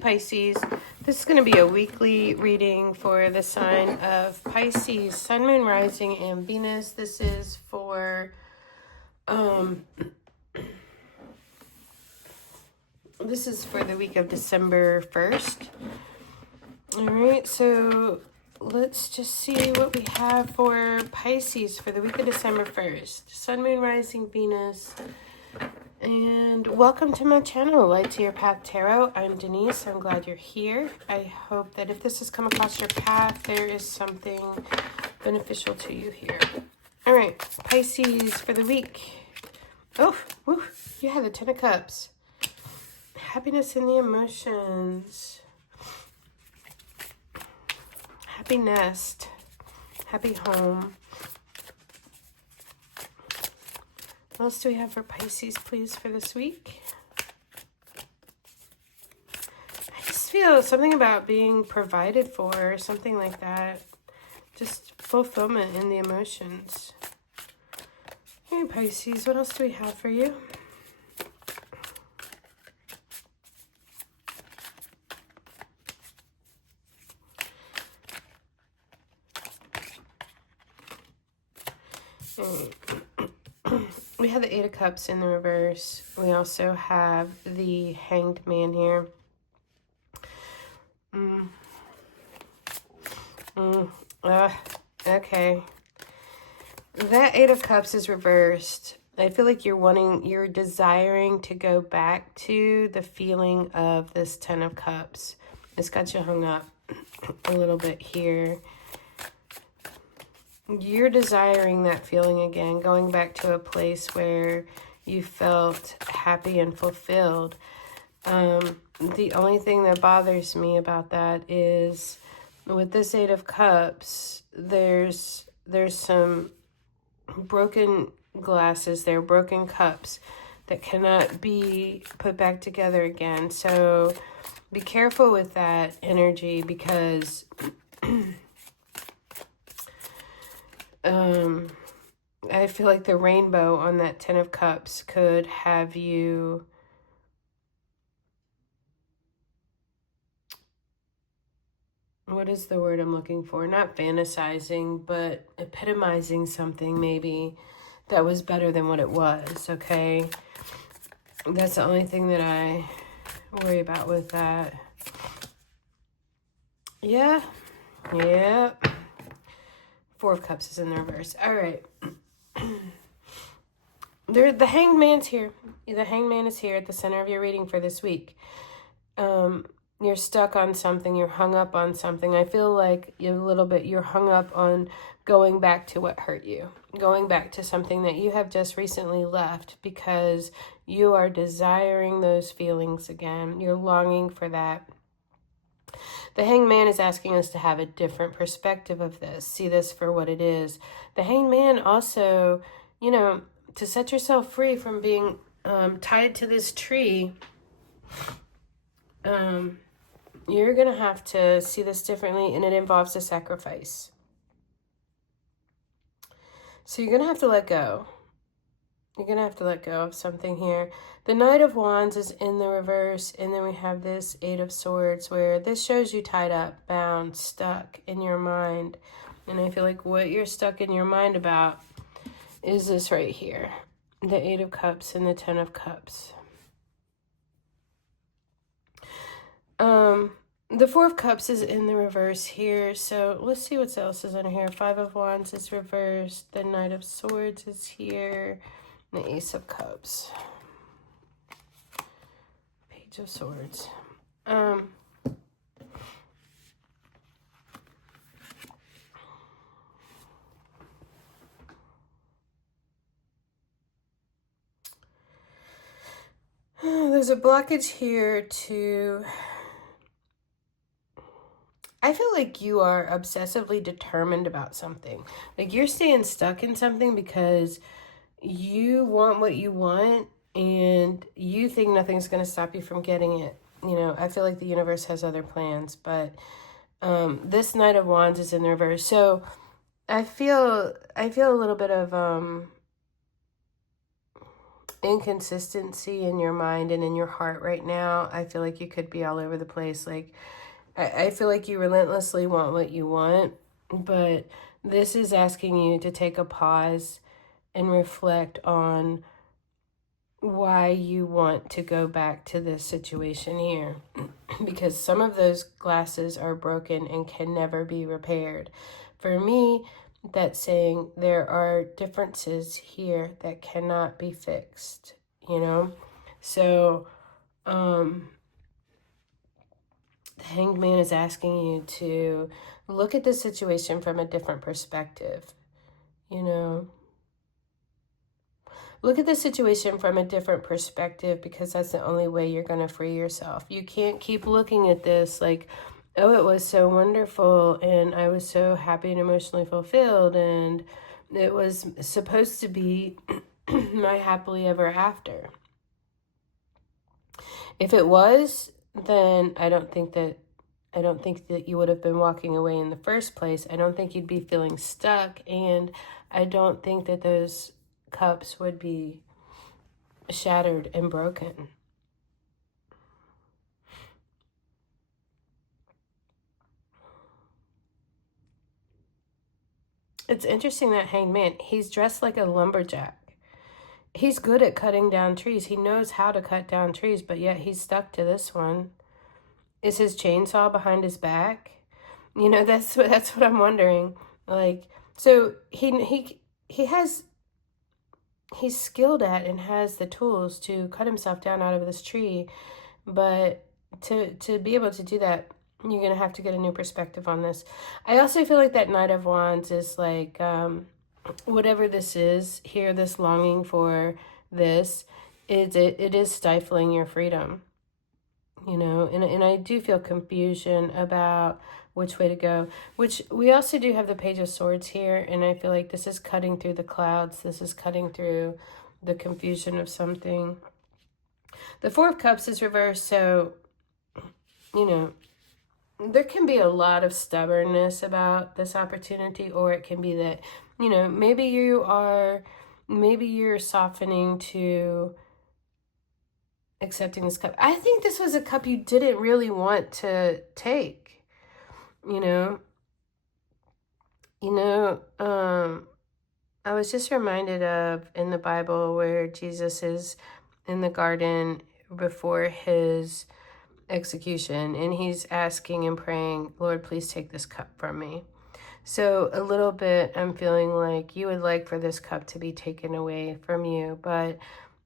Pisces. This is going to be a weekly reading for the sign of Pisces, Sun, Moon, Rising, and Venus. This is for the week of December 1st. All right, so let's just see what we have for Pisces for the week of December 1st. Sun, Moon, Rising, Venus. And welcome to my channel, Light to Your Path Tarot. I'm Denise. I'm glad you're here. I hope that if this has come across your path, there is something beneficial to you here. All right, Pisces for the week. Oh, woo, you have the Ten of Cups. Happiness in the emotions. Happy nest. Happy home. What else do we have for Pisces, please, for this week? I just feel something about being provided for, something like that. Just fulfillment in the emotions. Hey, Pisces, what else do we have for you? We have the Eight of Cups in the reverse. We also have the Hanged Man here. Okay. That Eight of Cups is reversed. I feel like you're desiring to go back to the feeling of this Ten of Cups. It's got you hung up a little bit here. You're desiring that feeling again, going back to a place where you felt happy and fulfilled. The only thing that bothers me about that is with this Eight of Cups, there's some broken glasses there, broken cups that cannot be put back together again. So be careful with that energy because I feel like the rainbow on that Ten of Cups could have you what is the word I'm looking for? Not fantasizing, but epitomizing something maybe that was better than what it was, okay? That's the only thing that I worry about with that. Yeah. Four of Cups is in the reverse. All right. The Hanged Man's here. The Hanged Man is here at the center of your reading for this week. You're stuck on something. You're hung up on something. I feel like you're hung up on going back to what hurt you. Going back to something that you have just recently left because you are desiring those feelings again. You're longing for that. The Hanged Man is asking us to have a different perspective of this. See this for what it is. The Hanged Man also, to set yourself free from being tied to this tree, you're going to have to see this differently, and it involves a sacrifice. So you're going to have to let go. You're going to have to let go of something here. The Knight of Wands is in the reverse, and then we have this Eight of Swords, where this shows you tied up, bound, stuck in your mind. And I feel like what you're stuck in your mind about is this right here. The Eight of Cups and the Ten of Cups. The Four of Cups is in the reverse here, so let's see what else is in here. Five of Wands is reversed. The Knight of Swords is here. The Ace of Cups. Page of Swords. There's a blockage here to... I feel like you are obsessively determined about something. Like you're staying stuck in something because you want what you want and you think nothing's going to stop you from getting it. I feel like the universe has other plans, but this Knight of Wands is in the reverse. So I feel a little bit of inconsistency in your mind and in your heart right now. I feel like you could be all over the place. Like, I feel like you relentlessly want what you want, but this is asking you to take a pause and reflect on why you want to go back to this situation here. Because some of those glasses are broken and can never be repaired. For me, that's saying there are differences here that cannot be fixed, you know? So, the Hanged Man is asking you to look at the situation from a different perspective, you know? Look at the situation from a different perspective, because that's the only way you're going to free yourself. You can't keep looking at this like, oh, it was so wonderful and I was so happy and emotionally fulfilled and it was supposed to be my happily ever after. If it was, then I don't think that you would have been walking away in the first place. I don't think you'd be feeling stuck, and I don't think that those cups would be shattered and broken. It's interesting that Hanged Man, he's dressed like a lumberjack. He's good at cutting down trees. He knows how to cut down trees, but yet he's stuck to this one. Is his chainsaw behind his back? You know, that's what I'm wondering. Like, so he's skilled at and has the tools to cut himself down out of this tree, but to be able to do that, you're gonna have to get a new perspective on this. I also feel like that Knight of Wands is like, whatever this is here, this longing for this, it is stifling your freedom, you know, and I do feel confusion about which way to go, which we also do have the Page of Swords here, and I feel like this is cutting through the clouds. This is cutting through the confusion of something. The Four of Cups is reversed, so, you know, there can be a lot of stubbornness about this opportunity, or it can be that, you know, maybe you're softening to accepting this cup. I think this was a cup you didn't really want to take, you know. I was just reminded of in the Bible where Jesus is in the garden before his execution, and he's asking and praying, Lord, please take this cup from me. So a little bit, I'm feeling like you would like for this cup to be taken away from you, but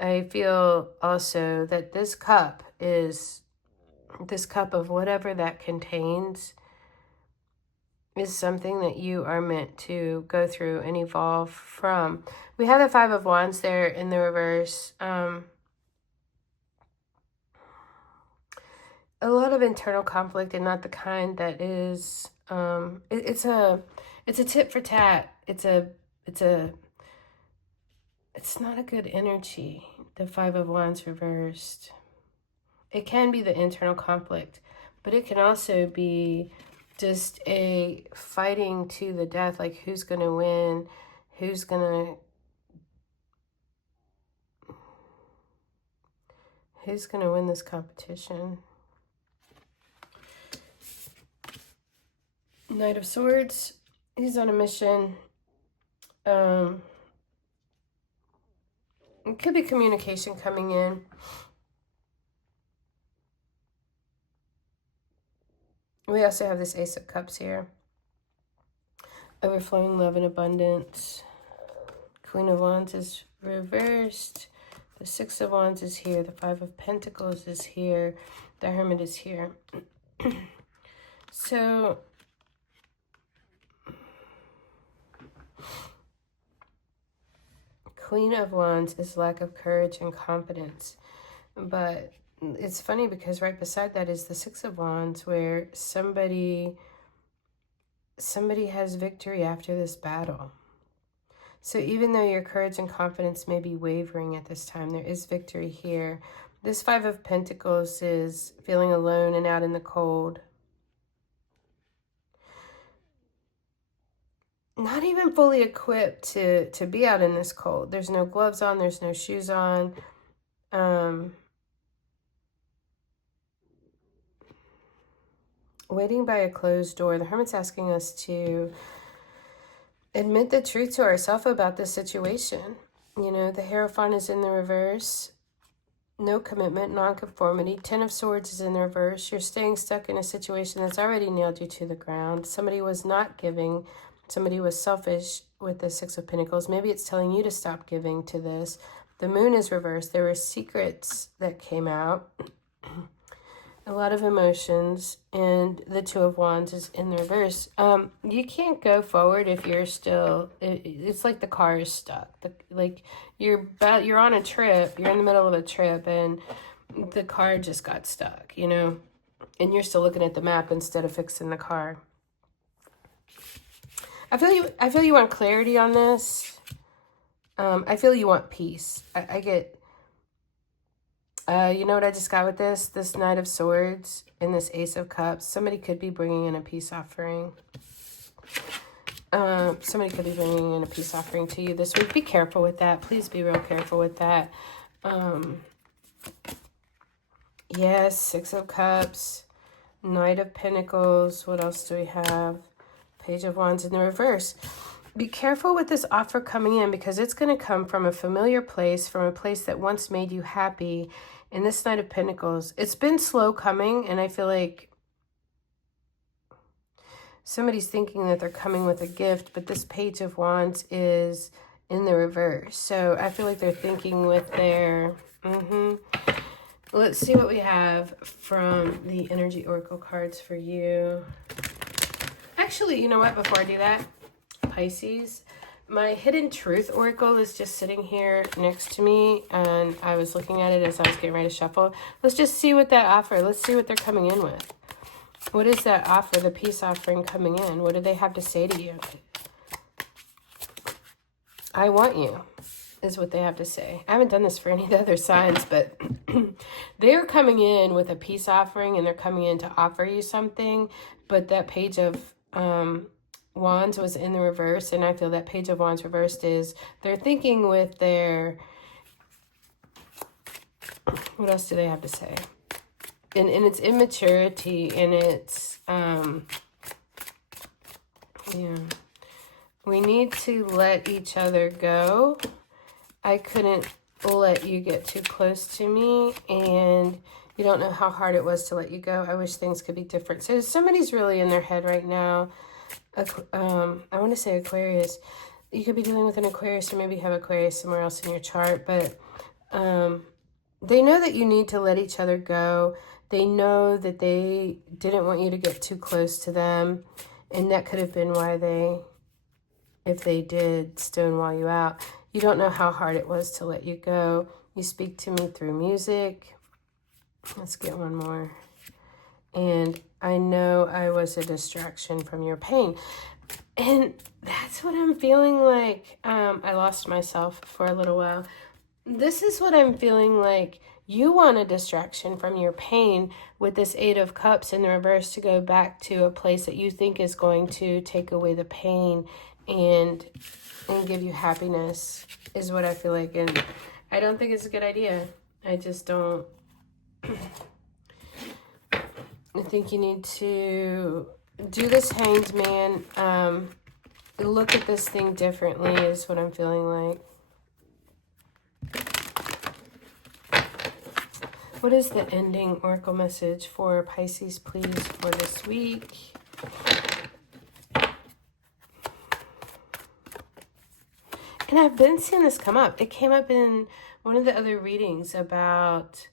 I feel also that this cup of whatever that contains is something that you are meant to go through and evolve from. We have the Five of Wands there in the reverse. A lot of internal conflict, and not the kind that is, it's a tit for tat. It's not a good energy. The Five of Wands reversed. It can be the internal conflict, but it can also be just a fighting to the death, like who's going to win, who's going to win this competition. Knight of Swords, he's on a mission. It could be communication coming in. We also have this Ace of Cups here. Overflowing love and abundance. Queen of Wands is reversed. The Six of Wands is here. The Five of Pentacles is here. The Hermit is here. So, Queen of Wands is lack of courage and confidence. But it's funny because right beside that is the Six of Wands, where somebody has victory after this battle. So even though your courage and confidence may be wavering at this time, there is victory here. This Five of Pentacles is feeling alone and out in the cold. not even fully equipped to be out in this cold. There's no gloves on, there's no shoes on. Waiting by a closed door. The Hermit's asking us to admit the truth to ourselves about this situation. You know, the Hierophant is in the reverse. No commitment, non-conformity. Ten of Swords is in the reverse. You're staying stuck in a situation that's already nailed you to the ground. Somebody was not giving. Somebody was selfish with the Six of Pentacles. Maybe it's telling you to stop giving to this. The Moon is reversed. There were secrets that came out. A lot of emotions, and the Two of Wands is in the reverse. You can't go forward if you're still. It's like the car is stuck. Like you're on a trip. You're in the middle of a trip, and the car just got stuck. You know, and you're still looking at the map instead of fixing the car. I feel you want clarity on this. I feel you want peace. I get. You know what I just got with this? This Knight of Swords and this Ace of Cups. Somebody could be bringing in a peace offering. Somebody could be bringing in a peace offering to you this week. Be careful with that. Please be real careful with that. Yes, Six of Cups. Knight of Pentacles. What else do we have? Page of Wands in the reverse. Be careful with this offer coming in because it's going to come from a familiar place, from a place that once made you happy. And this Knight of Pentacles, it's been slow coming, and I feel like somebody's thinking that they're coming with a gift, but this Page of Wands is in the reverse. So I feel like they're thinking with their... Let's see what we have from the Energy Oracle cards for you. Actually, you know what? Before I do that, Pisces, my Hidden Truth Oracle is just sitting here next to me, and I was looking at it as I was getting ready to shuffle. Let's just see what that offer, let's see what they're coming in with. What is that offer, the peace offering coming in? What do they have to say to you? I want you, is what they have to say. I haven't done this for any of the other signs, but they're coming in with a peace offering, and they're coming in to offer you something, but that Page of Wands was in the reverse, and I feel that Page of Wands reversed is they're thinking with their... What else do they have to say? And it's immaturity, and it's... yeah. We need to let each other go. I couldn't let you get too close to me, and you don't know how hard it was to let you go. I wish things could be different. So somebody's really in their head right now. I want to say Aquarius. You could be dealing with an Aquarius, or maybe have Aquarius somewhere else in your chart, but they know that you need to let each other go. They know that they didn't want you to get too close to them, and that could have been why they, if they did stonewall you out. You don't know how hard it was to let you go. You speak to me through music. Let's get one more. And I know I was a distraction from your pain. And that's what I'm feeling like. I lost myself for a little while. This is what I'm feeling like. You want a distraction from your pain with this Eight of Cups in the reverse to go back to a place that you think is going to take away the pain and give you happiness, is what I feel like. And I don't think it's a good idea. I just don't... I think you need to do this Hanged Man. Look at this thing differently is what I'm feeling like. What is the ending oracle message for Pisces, please, for this week? And I've been seeing this come up. It came up in one of the other readings about,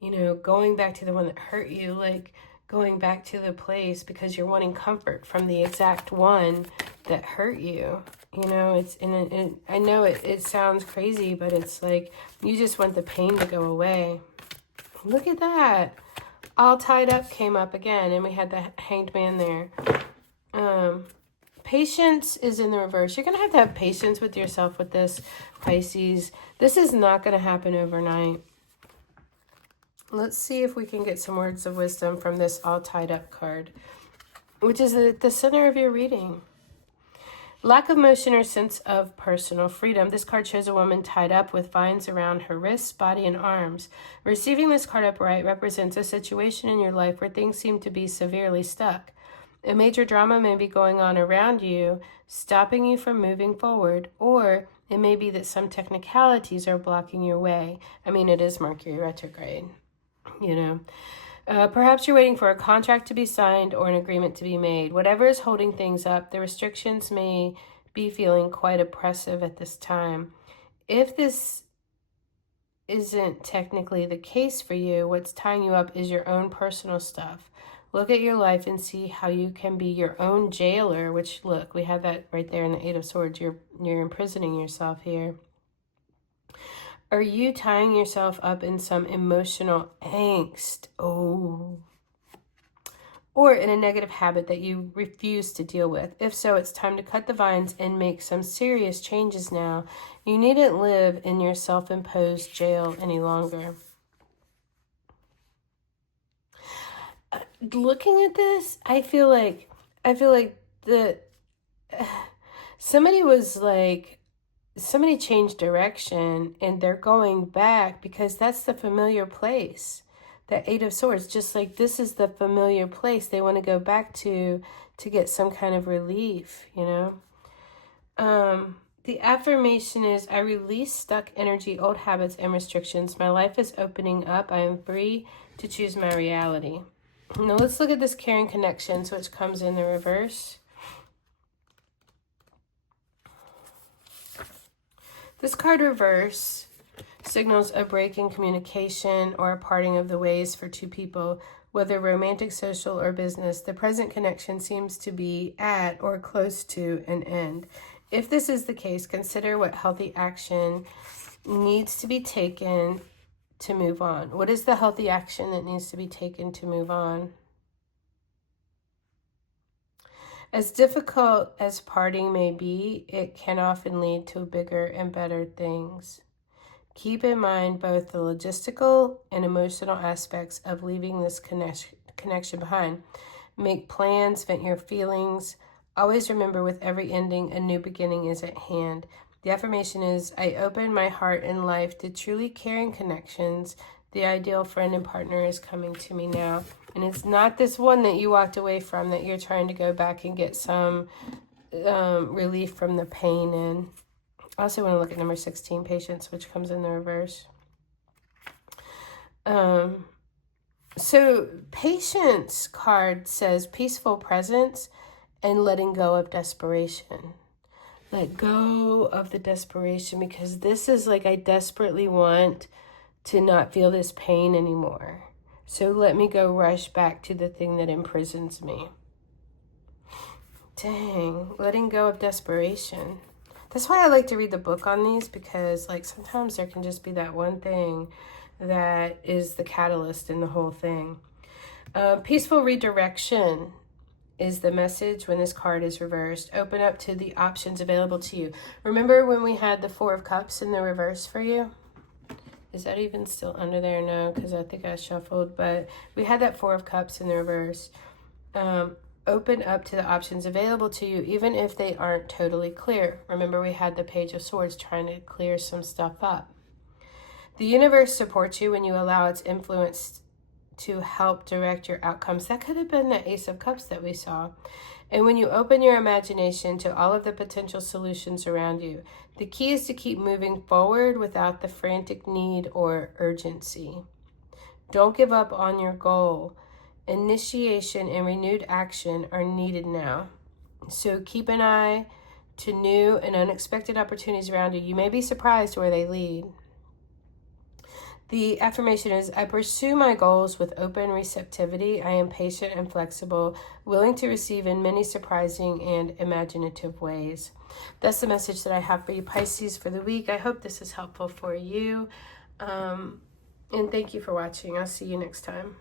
you know, going back to the one that hurt you, like going back to the place because you're wanting comfort from the exact one that hurt you. You know, it's and I know it sounds crazy, but it's like you just want the pain to go away. Look at that. All Tied Up came up again, and we had the Hanged Man there. Patience is in the reverse. You're going to have patience with yourself with this, Pisces. This is not going to happen overnight. Let's see if we can get some words of wisdom from this All Tied Up card, which is at the center of your reading. Lack of motion or sense of personal freedom. This card shows a woman tied up with vines around her wrists, body, and arms. Receiving this card upright represents a situation in your life where things seem to be severely stuck. A major drama may be going on around you, stopping you from moving forward, or it may be that some technicalities are blocking your way. I mean, it is Mercury retrograde, you know. Perhaps you're waiting for a contract to be signed or an agreement to be made. Whatever is holding things up, the restrictions may be feeling quite oppressive at this time. If this isn't technically the case for you, what's tying you up is your own personal stuff. Look at your life and see how you can be your own jailer, which, look, we have that right there in the Eight of Swords. You're imprisoning yourself here. Are you tying yourself up in some emotional angst? Oh. Or in a negative habit that you refuse to deal with? If so, it's time to cut the vines and make some serious changes now. You needn't live in your self-imposed jail any longer. Looking at this, I feel like somebody changed direction and they're going back because that's the familiar place. The Eight of Swords, just like this is the familiar place they want to go back to get some kind of relief, you know. The affirmation is, I release stuck energy, old habits, and restrictions. My life is opening up. I am free to choose my reality. Now let's look at this caring connections, which comes in the reverse. This card reverse signals a break in communication or a parting of the ways for two people, whether romantic, social, or business. The present connection seems to be at or close to an end. If this is the case, consider what healthy action needs to be taken to move on. What is the healthy action that needs to be taken to move on? As difficult as parting may be, it can often lead to bigger and better things. Keep in mind both the logistical and emotional aspects of leaving this connection behind. Make plans, vent your feelings. Always remember, with every ending, a new beginning is at hand. The affirmation is, I open my heart and life to truly caring connections. The ideal friend and partner is coming to me now. And it's not this one that you walked away from that you're trying to go back and get some relief from the pain in. I also want to look at number 16, patience, which comes in the reverse. So patience card says peaceful presence and letting go of desperation. Let go of the desperation, because this is like, I desperately want to not feel this pain anymore. So let me go rush back to the thing that imprisons me. Dang, letting go of desperation. That's why I like to read the book on these, because like sometimes there can just be that one thing that is the catalyst in the whole thing. Peaceful redirection is the message when this card is reversed. Open up to the options available to you. Remember when we had the Four of Cups in the reverse for you? Is that even still under there? No, because I think I shuffled, but we had that Four of Cups in the reverse. Open up to the options available to you, even if they aren't totally clear. Remember, we had the Page of Swords trying to clear some stuff up. The universe supports you when you allow its influence to help direct your outcomes. That could have been the Ace of Cups that we saw. And when you open your imagination to all of the potential solutions around you, the key is to keep moving forward without the frantic need or urgency. Don't give up on your goal. Initiation and renewed action are needed now. So keep an eye to new and unexpected opportunities around you. You may be surprised where they lead. The affirmation is, I pursue my goals with open receptivity. I am patient and flexible, willing to receive in many surprising and imaginative ways. That's the message that I have for you, Pisces, for the week. I hope this is helpful for you. And thank you for watching. I'll see you next time.